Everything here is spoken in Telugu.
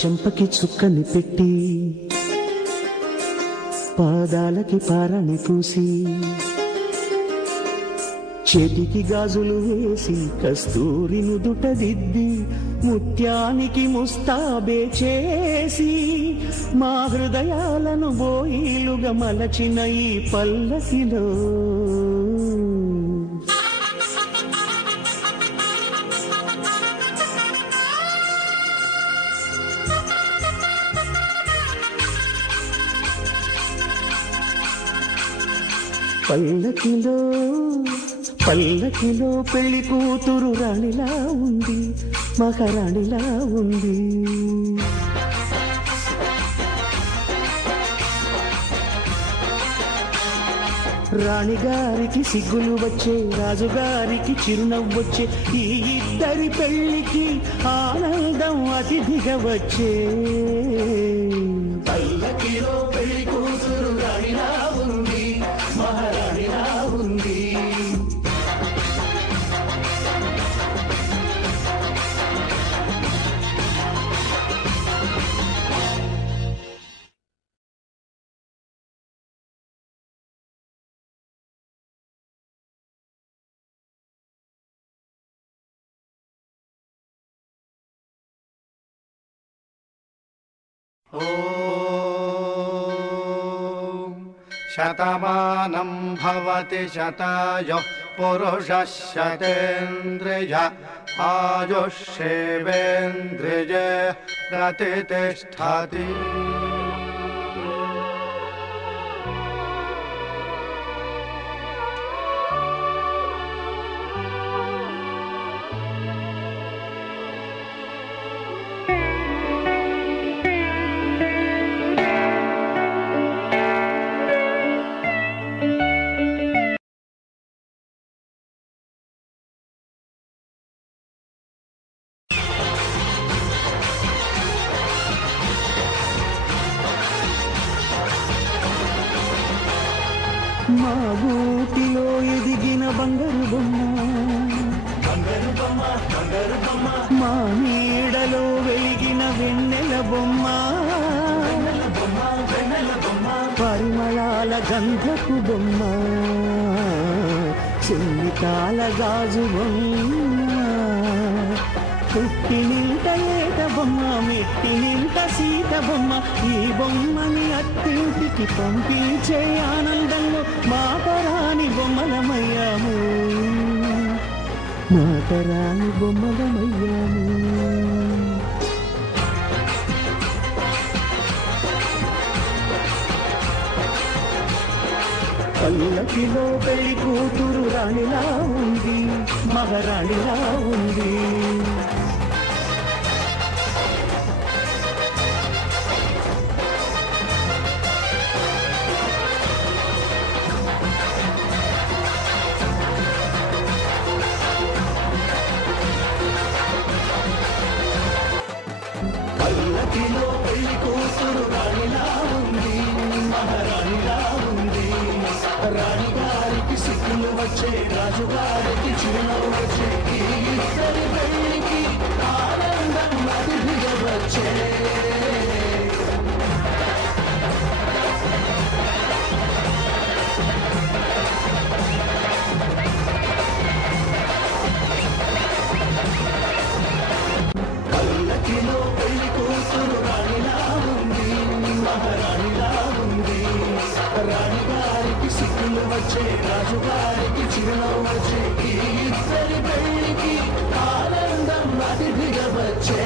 చెంపకి చుక్కని పెట్టి పాదాలకి పారాని పూసి చేతికి గాజులు వేసి కస్తూరి నుదుట దిద్ది ముత్యానికి ముస్తాబే చేసి మా హృదయాలను బోయిలుగా మలచిన ఈ పల్లకిలో పల్లకిలో పల్లకిలో పెళ్లి కూతురు రాణిలా ఉంది, మహారాణిలా ఉంది. రాణిగారికి సిగ్గులు వచ్చే, రాజుగారికి చిరునవ్వొచ్చే, ఈ ఇద్దరి పెళ్లికి ఆనందం అతిథిగా వచ్చే. పల్లకిలో పెళ్లి కూతురు రాణిలా ఉంది, మహారాణిలా ఉంది. శతమానం భవతి శతాయుః పురుషः శతేంద్రియ ఆయుష్యేవేంద్రియే ప్రతిష్ఠతి. మా గూటిలో ఎదిగిన బంగారు బొమ్మ, మా నీడలో వెలిగిన వెన్నెల బొమ్మ, పరిమళాల గంధపు బొమ్మ, సున్నితాల గాజు బొమ్మ, పుట్టి నింట ఏట బొమ్మ, మెట్టి నింట సీత బొమ్మ. ఈ బొమ్మని అత్తింటికి పంపించే ఆనందంలో మాటరాని బొమ్మలమయ్యాము, మాటరాని బొమ్మలమయ్యాము. పల్లకిలో పెళ్లి కూతురు రాణిలా ఉంది, మహారాణిలా ఉంది. పల్లకిలో పెళ్లి కూతురు రాణిలా ఉంది, మహారాణిలా ఉంది. రాణిగారికి సిగ్గులు వచ్చే, రాజుగారికి చిరునవ్వు వచ్చే, ఈ ఇద్దరి పెళ్లికి ఆనందం అతిథిగా వచ్చే. పల్లకిలో పెళ్లి కూతురు రాణిలా ఉంది, మహారాణిలా ఉంది. రాణిగారికి సిగ్గులు వచ్చే, రాజుగారికి చిరునవ్వు వచ్చే, ఈ ఇద్దరి పెళ్లికి ఆనందం అతిథిగా వచ్చే.